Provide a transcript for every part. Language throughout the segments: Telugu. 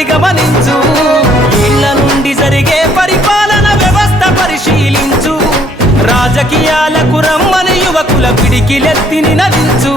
ఒక్కసారి గమనించు ఇళ్ళ నుండి జరిగే పరిపాలన వ్యవస్థ పరిశీలించు రాజకీయాలకు రమ్మని యువకుల పిడికిలెత్తి నినదించు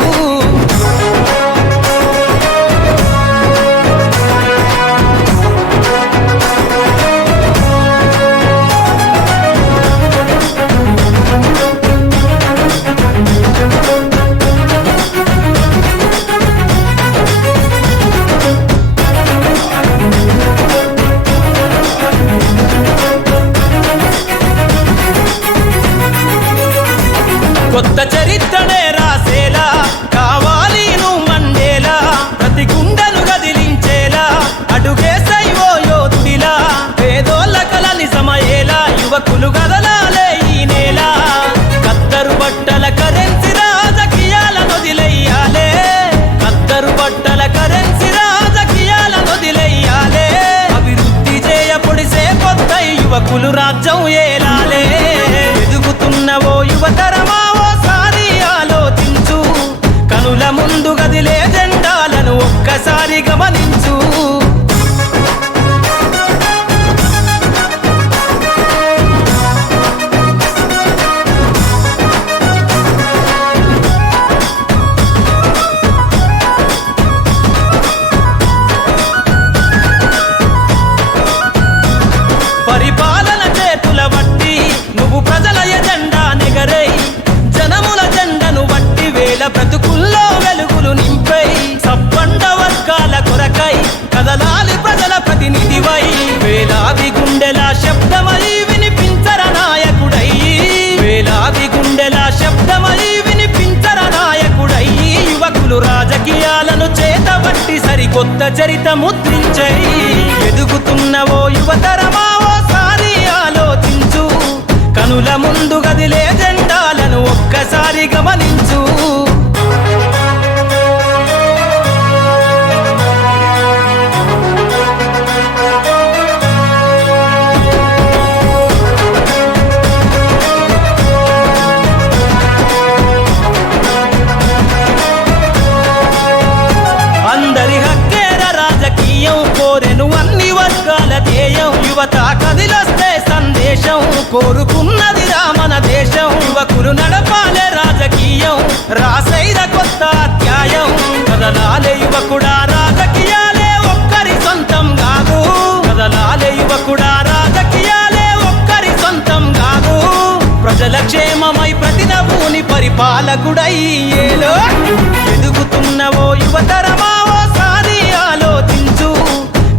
కొత్త చరిత్రనే రాసేలా కావాలి నువ్వు మండేలా ప్రతి గుండెను గదిలించేలా అడుగేసై ఓ యోధుడిలా పేదోళ్ళ కల నిజమయ్యేలా యువకులు గదలాలే ఈ నేల కత్తరు బట్టల కరెన్సీ రాజకీయాలను వదిలేయాలే కత్తరు బట్టల కరెన్సీ రాజకీయాలను వదిలేయాలే అభివృద్ధి చేయపొడిసే కొత్త యువకులు రాజ్యం ఏలాలే ఎదుగుతున్నవో యువతరమా కనుల ముందు గదిలే జెండాలను ఒక్కసారి గమనించు పరిపాలన చేతుల బట్టి నువ్వు ప్రజల ఎజెండా నెగరై జనముల జెండను బట్టి వేల బ్రతుకుల్లో వెలుగులు నింపై సబ్బండ వర్గాల కొరకై కదలాలి ప్రజల ప్రతినిధివై వేలాది గుండెల శబ్దమై వినిపించర నాయకుడై వేలాది గుండెల శబ్దమై వినిపించర నాయకుడై యువకులు రాజకీయాలను చేతబట్టి సరికొత్త చరిత ముద్రించై ఎదుగుతున్నవో యువతరమా ఓసారి ఆలోచించు కనుల ముందు గదిలే జెండాలను ఒక్కసారి గమనించు అందరి హక్కేర రాజకీయం కోరెను అన్ని వర్గాల ధ్యేయం యువత కదిలొస్తే సందేశం కోరుకున్నది రామన దేశం యువకులు నడపాలే రాజకీయం రాసైర కొత్త అధ్యాయం కదలాలే యువకుడా రాజకీయాలే ఒక్కరి సొంతం కాదు కదలాలే యువకుడా రాజకీయాలే ఒక్కరి సొంతం కాదు ప్రజల క్షేమమై ప్రతి నవ్వుని పరిపాలకుడై ఏలో ఎదుగుతున్నవో యువతరమా ఓసారి ఆలోచించు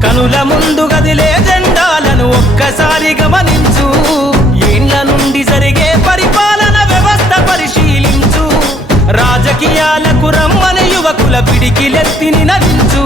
కనుల ముందు గదిలే జెండాలను ఒక్కసారి గమనించు ఇండ్ల నుండి జరిగే పరిపాలన వ్యవస్థ పరిశీలించు రాజకీయాలకు రమ్మని యువకుల పిడికిలెత్తి నినదించు